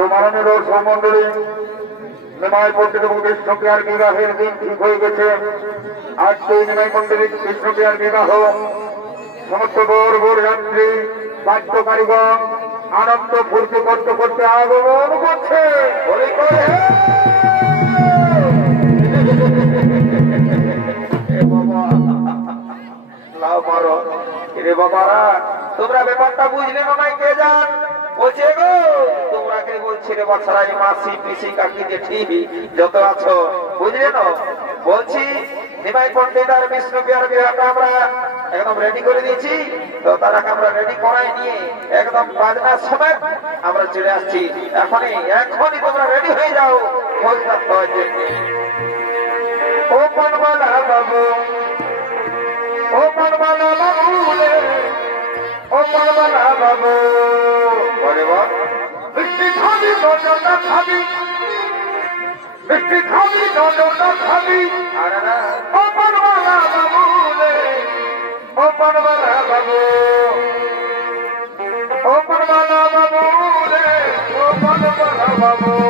তো মাননীয় সহমন্ডলী, নিমাই পণ্ডিত এবং কৃষ্ণপ্রিয়ার বিবাহের দিন ঠিক হয়ে গেছে। বিবাহ, সমস্ত যাত্রী আনন্দ ফুর্তি করতে করতে আগমন করছে। বাবারা, তোমরা ব্যাপারটা বুঝলে না নাই কে জান? বলছে গো তোমরা কে বলছি রে বাছারা মাসি, পিসি, কাকি, জেঠি, যত আছো? বুঝলে না বলছি, নিমাই পণ্ডিত আর বিষ্ণু বিহার বিহারটা আমরা একদম রেডি করে দিয়েছি। তো তারাকে আমরা রেডি করাই নিয়ে একদম বাজনার সময় আমরা চলে আসছি। এখনই এখনই তোমরা রেডি হয়ে যাও ভোজ হওয়ার জন্য ও বাবু ও পনবালা বাবু ও পনবালা বাবু। বলে বল। মিষ্টি খাবি নজরটা খাবি। মিষ্টি খাবি নজরটা খাবি। আরে না। ও পনবালা বাবু রে। ও পনবালা বাবু। ও পনবালা বাবু রে। ও পনবালা বাবু।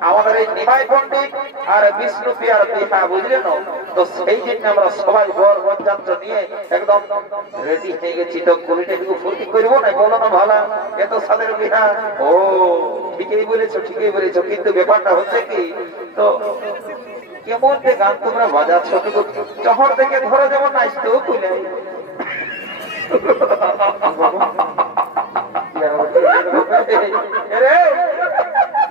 আমাদের এই নিমাই পণ্ডিত আর বিষ্ণু পিয়ার বিহা বুঝলে না তো সেই জন্য আমরা সবাই বর বরযাত্র নিয়ে একদম রেডি হয়ে গেছি। তো কুড়িটা একটু ফুর্তি করব না? বলো না ভালো এত সাদের বিহা। ও ঠিকই বলেছ ঠিকই বলেছ কিন্তু ব্যাপারটা হচ্ছে কি তো কেমন যে গান তোমরা বাজাচ্ছ কিন্তু চহর থেকে ধরো যেমন নাচতেও খুলে রে,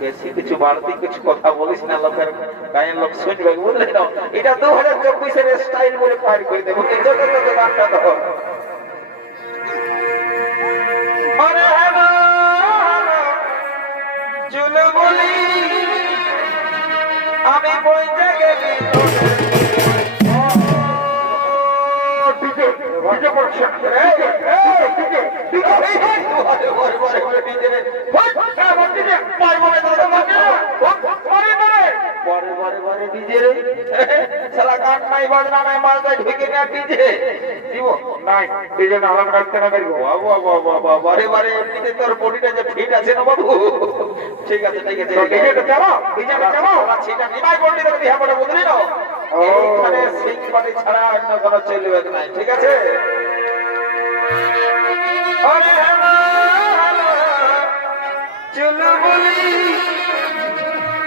বেশি কিছু বাড়তি কিছু কথা বলিস না, লোকের গায়ের লোক শুনবে বুঝলে তো, এটা দু হাজার চব্বিশের স্টাইল বলে পার করে দেবো। আমি বই গেলি পারব না তোদের বারে বারে ডিজে রে শালা গান নাই বাজনা নাই মালটাই ঢুকে না ডিজে দিব নাই ডিজে না আলাদা রাখতে না পারব বাবা বাবা বাবা বারে বারে এমনিতে তোর বডিটা যে ফিট আছে না বাবু ঠিক আছে ঠিক আছে তো ডিজেটা চালাও ডিজেটা চালাও সেটা নিমাই বললি তোর বিহা করে বুঝলি না। এইখানে সিং পাটি ছাড়া অন্য কোনো চলবে নাই ঠিক আছে আরে হেমা, চলো বলি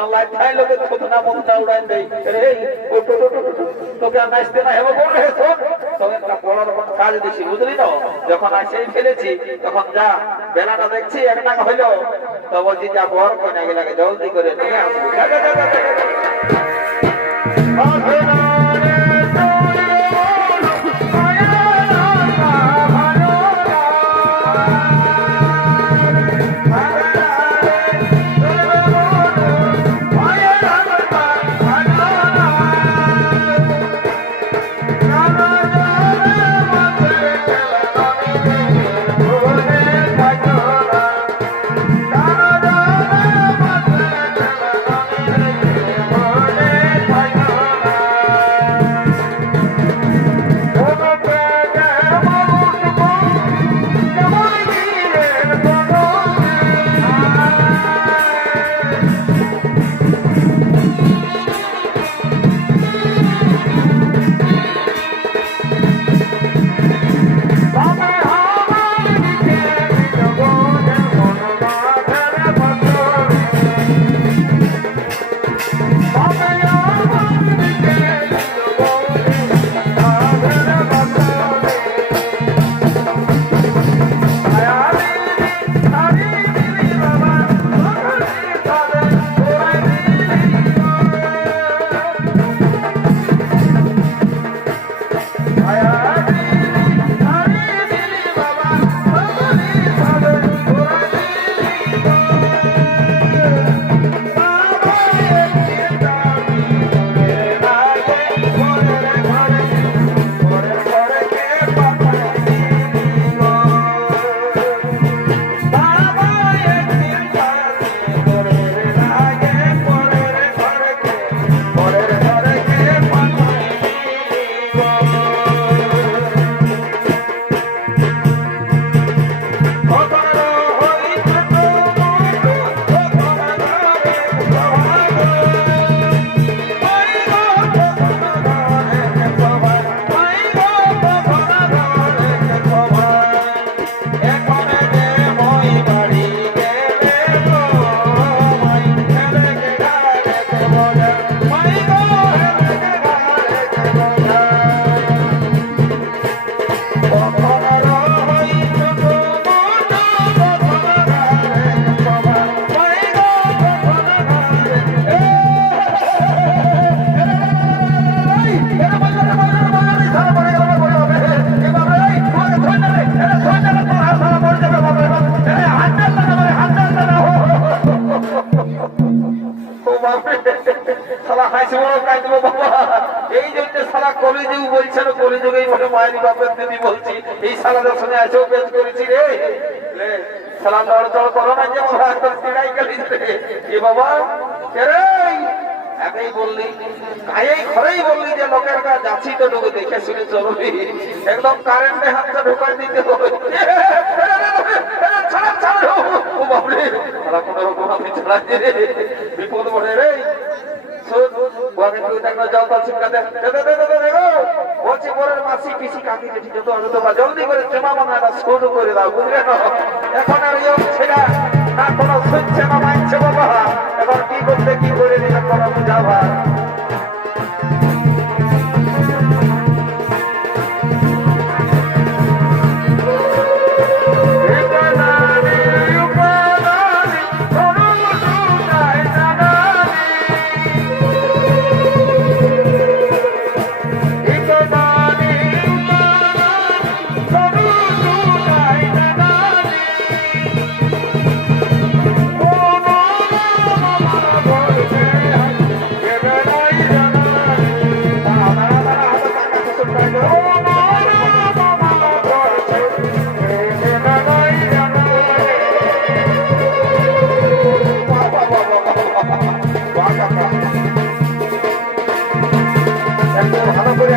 আল্লাহ লোকে উড়াই দেই। রে ও তোকে আর নাচতে না হেবো একটা বড় রকম কাজ দিছি বুঝলি তো? যখন আসেই ফেলেছি তখন যা বেলাটা দেখছি এক টাকা হইল। তো বলছি যা বর কোনে গেলাকে জলদি করে নিয়ে আসবি। কলিযুগ বলছেন কলিযুগেই বলে মায়ের বাপের দিদি বলছি। এই সালাদের সঙ্গে আছেও পেশ করেছি রে। লে, সালা করো না যে বাবা তোর সিলাই গেলি এ বাবা রে ঘরেই বললি যে লোকের কাছে যাচ্ছি তো দেখে শুনে চলবি একদম কারেন্টে হাতটা ঢোকাই দিতে ছাড়া ছাড়া। বাবরে সারা চালাচ্ছি বিপদ বটে রে। জলদি করে জমা দাও বুঝলে না এখন আর ইয়ে ছেলে না কোনো শুনছে না মানছে বাবা এবার কি করতে কি করে দিলে কোনো বুঝা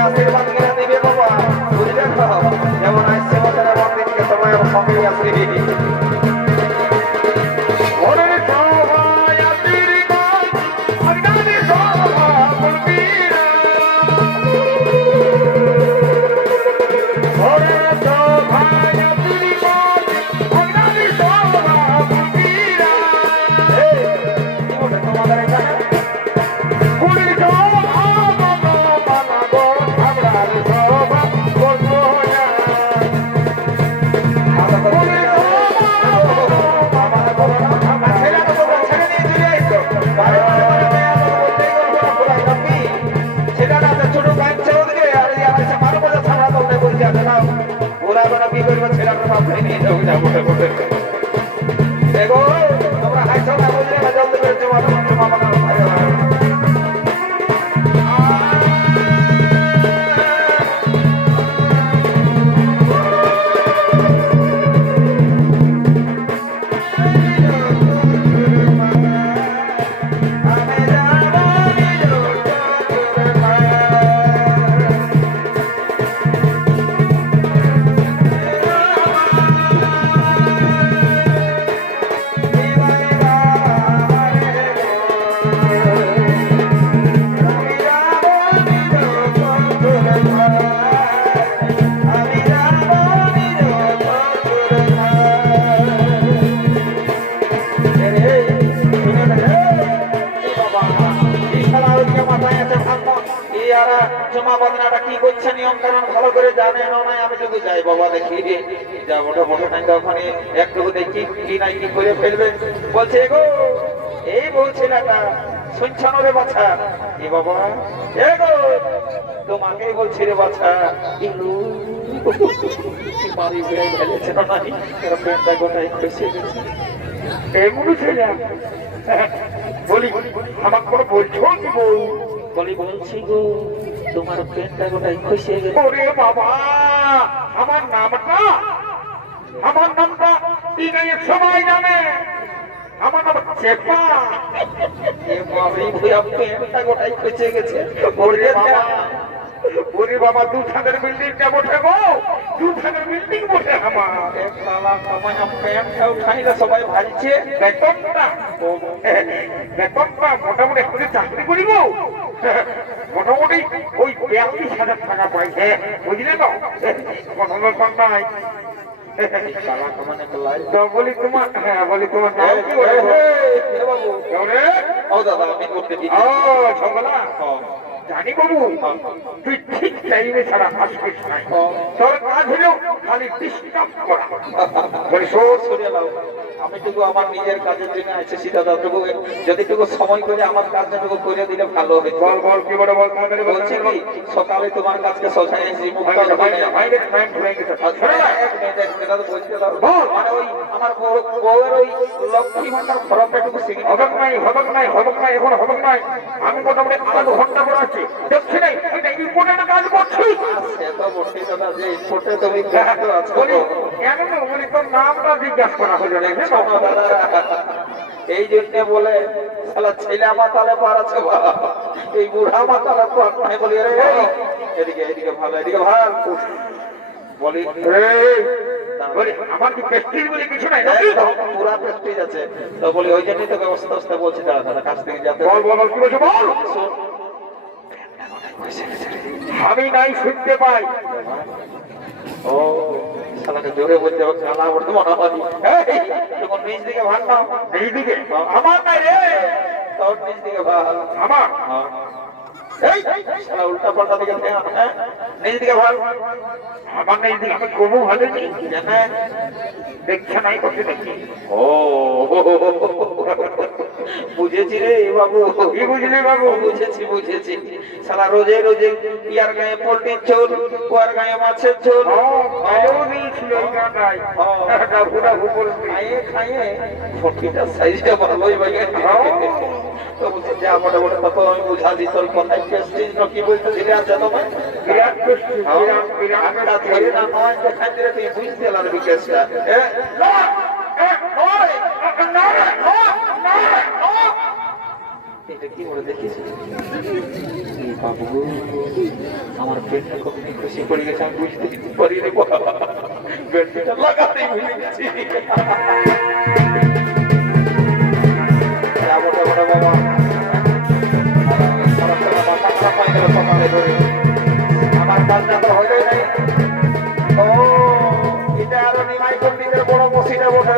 ভালো দেখো নিয়ম কারণ ভালো করে জানে, না নাই আমি যদি যাই, বাবা দেখি যা ওটা বসে থাকবে ওখানে একটু দেখি কি নাই কি করে ফেলবে। বলছে গো এই শুনছো না রে বাছা? এ বাবা এ গো তোমাকেই বলছি রে বাছা না নাই এগুলো ছেলে বলি আমার কোনো বলছো কি বউ? বলি, বলছি গো তোমার পেটটা গোটাই খুশি হয়ে গেছে ওরে বাবা আমার নামটা? আমার নামটা ইনাই সবাই জানে। আমার নাম চেপা। এ এই ভুয়া পেটটা গোটাই খসে গেছে। ওরে বাবা। ওরে বাবা দু ছাদের বিল্ডিংটা বসে গো দু ছাদের বিল্ডিং বসে আমার সময় উঠাইলে সবাই ভালছে বেতনটা বেতনটা মোটামুটি এখন চাকরি করি গো মোটামুটি ওই বিয়াল্লিশ হাজার টাকা পাইছে বুঝলে তো কোনো ব্যাপার নাই মানে বলি তোমার হ্যাঁ বলি তোমার নাম কি বলে বাবু কেমনে ও দাদা আমি করতে দিই ও সঙ্গলা জানি বাবু তুই ঠিক টাইমে ছাড়া আসবিস না। তোর কাজ হলো খালি ডিস্টার্ব করা। বলি আমি টুকু আমার নিজের কাজের জন্য যদি টুকু সময় করে আমার কাজটা করে দিলে ভালো হবে। বল বল কি বলে বল বলছি কি সকালে তোমার দাদা বল। মানে ওই আমার বউয়ের ওই লক্ষ্মী ভান্ডার ফর্মটা টুকু শিখে হবেক নাই হবেক নাই হবেক নাই এখন হবেক নাই। আমি মোটামুটি আধ ঘণ্টা করে আছি দেখছি নাই এটা ইম্পর্টেন্ট কাজ করছি। তো নামটা জিজ্ঞাসা করা হলো না এই জন্য বলে শালা ছেলে মাতালে পারাছে এই বুড়া মাতালে পার নাই বলি এদিকে এদিকে ভালো এদিকে ভালো। বলি আমার কি প্রেস্টিজ বলে কিছু নাই পুরা প্রেস্টিজ আছে। তো বলি ওই জন্যই তো ব্যবস্থা বলছি দাদা দাদা কাছ থেকে যাতে বল বল কি বলছো বল? আমি নাই শুনতে পাই। ও সালাকে জোরে বলতে হবে আল্লাহ বলতে মনে হয় এই, তখন নিজ দিকে ভাগ নাও। দিকে? আমার নাই রে। তোর নিজ দিকে ভাগ। আমার? এই শালা উল্টা পাল্টা দিকে ধ্যান হ্যাঁ? নিচ দিকে ভাগ আমার নাই এইদিকে আমি কবু ভালো নেই। জানে? দেখছে নাই করতে দেখি। ও বুঝেছি রে বাবু। কি বুঝলি বাবু? বুঝেছি বুঝেছি। শালা রোজে রোজে ইয়ার গায়ে পোল্ট্রির ঝোল কুয়ার গায়ে মাছের ঝোল বলছি। খাইয়ে সাইজটা ভালোই বাইরে তো বলছি যা মোটামুটি কত আমি বুঝাছি তোর কথাই প্রেস্টিজ না কি বলতে দিলে আছে তোমায় বিরাট প্রেস্টিজ বিরাট বিরাট আমরা ধরে না নয় দেখাই দিলে তুই বুঝতে লাগবি কেসটা। হ্যাঁ আমার পেটটা কখন খুশি পড়ে গেছে আমি বুঝতে পারি রে লাগাতেই ভুলে গেছি। বাবা। আমার কাজটা তো হইলই নাই ও এটা আরও নিমাই পণ্ডিতের বড় মসিটা বসে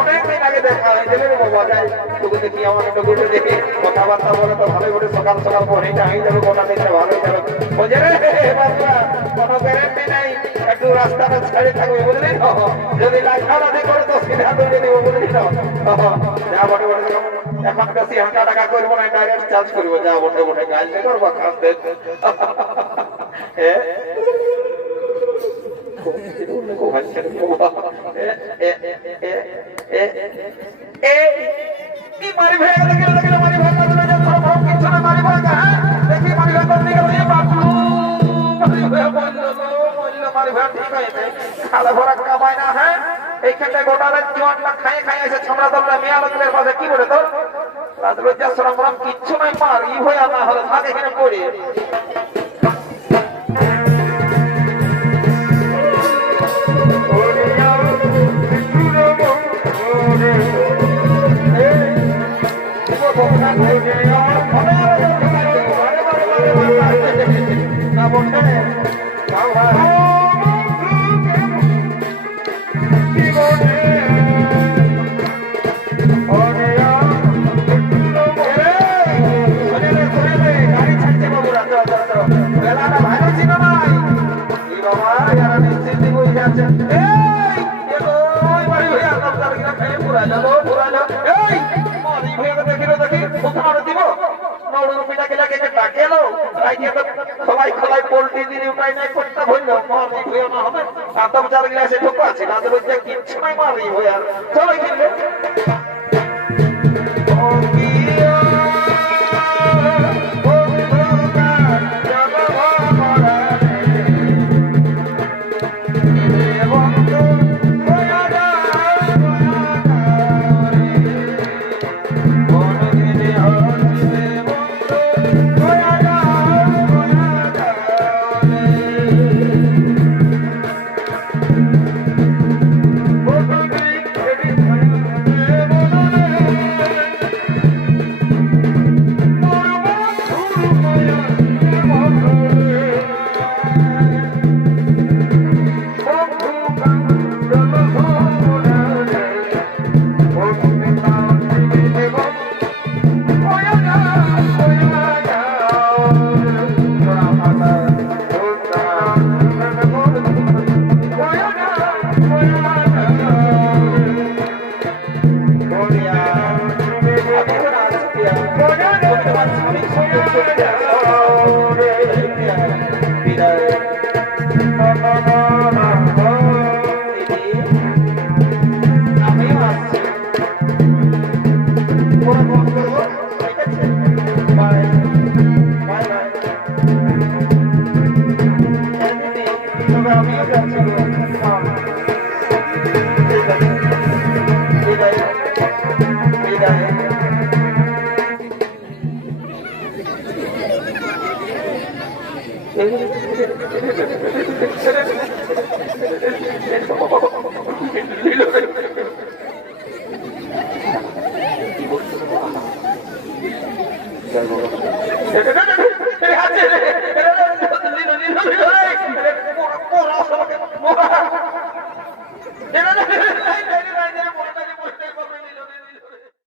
অনেক দিন আগে দেখা হয়েছিল রে বাবা যাই তোকে দেখি আমাকে তো ঘুরে দেখি কথাবার্তা বলে তো ভালোই করে সকাল সকাল পরে যাই যাবে গোটা দিনটা ভালোই যাবে একটু বটে। এখন বেশি হাঁটা টাকা করব না ডাইরেক্ট চার্জ করব যা বটে বটে গাছ করব খাস হ্যাঁ হ্যাঁ হ্যাঁ এইখানটা গোটা রাত জোয়ান খাই খাই এসে ছামড়া দলটা মিয়া লোকের পাশে কি বলে তোর রাত লজ্জা সরম রম কিচ্ছু নাই মার ই হয়ে না হলে থাক এখানে পড়ে বেলাটা নড় রুপিটা গেলে কে ডাকে এলো। রাইতে তো খোলাই খোলাই পোল্ট্রি দিলি উঠাই নাই, করতে হইল মারি না কিচ্ছু নাই, মারি হয়ে আর সবাই কিনবে